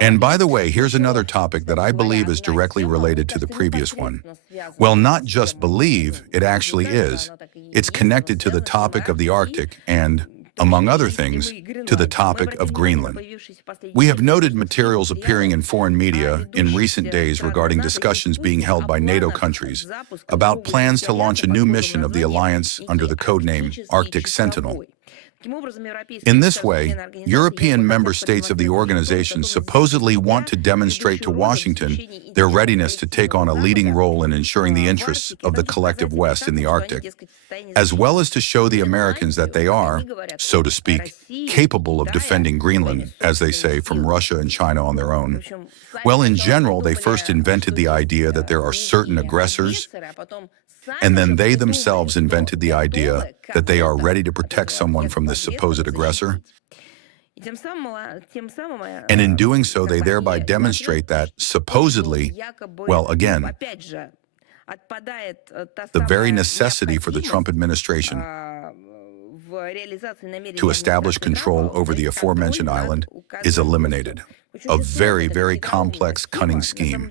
And by the way, here's another topic that I believe is directly related to the previous one. Well, not just believe, it actually is. It's connected to the topic of the Arctic and, among other things, to the topic of Greenland. We have noted materials appearing in foreign media in recent days regarding discussions being held by NATO countries about plans to launch a new mission of the alliance under the codename Arctic Sentinel. In this way, European member states of the organization supposedly want to demonstrate to Washington their readiness to take on a leading role in ensuring the interests of the collective West in the Arctic, as well as to show the Americans that they are, so to speak, capable of defending Greenland, as they say, from Russia and China on their own. Well, in general, they first invented the idea that there are certain aggressors, and then they themselves invented the idea that they are ready to protect someone from this supposed aggressor. And in doing so, they thereby demonstrate that, supposedly, well, again, the very necessity for the Trump administration to establish control over the aforementioned island is eliminated. A very, very complex, cunning scheme.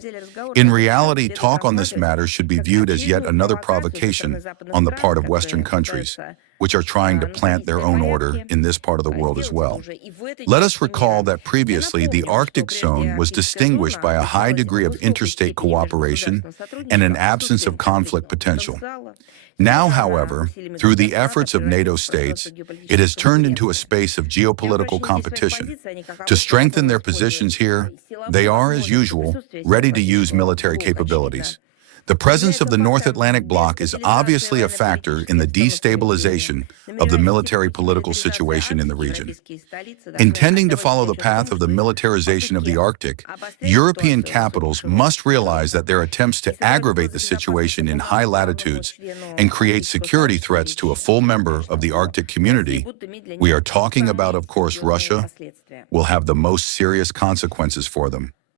In reality, talk on this matter should be viewed as yet another provocation on the part of Western countries, which are trying to plant their own order in this part of the world as well. Let us recall that previously the Arctic zone was distinguished by a high degree of interstate cooperation and an absence of conflict potential. Now, however, through the efforts of NATO states, it has turned into a space of geopolitical competition. To strengthen their positions here, they are, as usual, ready to use military capabilities. The presence of the North Atlantic Bloc is obviously a factor in the destabilization of the military-political situation in the region. Intending to follow the path of the militarization of the Arctic, European capitals must realize that their attempts to aggravate the situation in high latitudes and create security threats to a full member of the Arctic community, we are talking about, of course, Russia, will have the most serious consequences for them.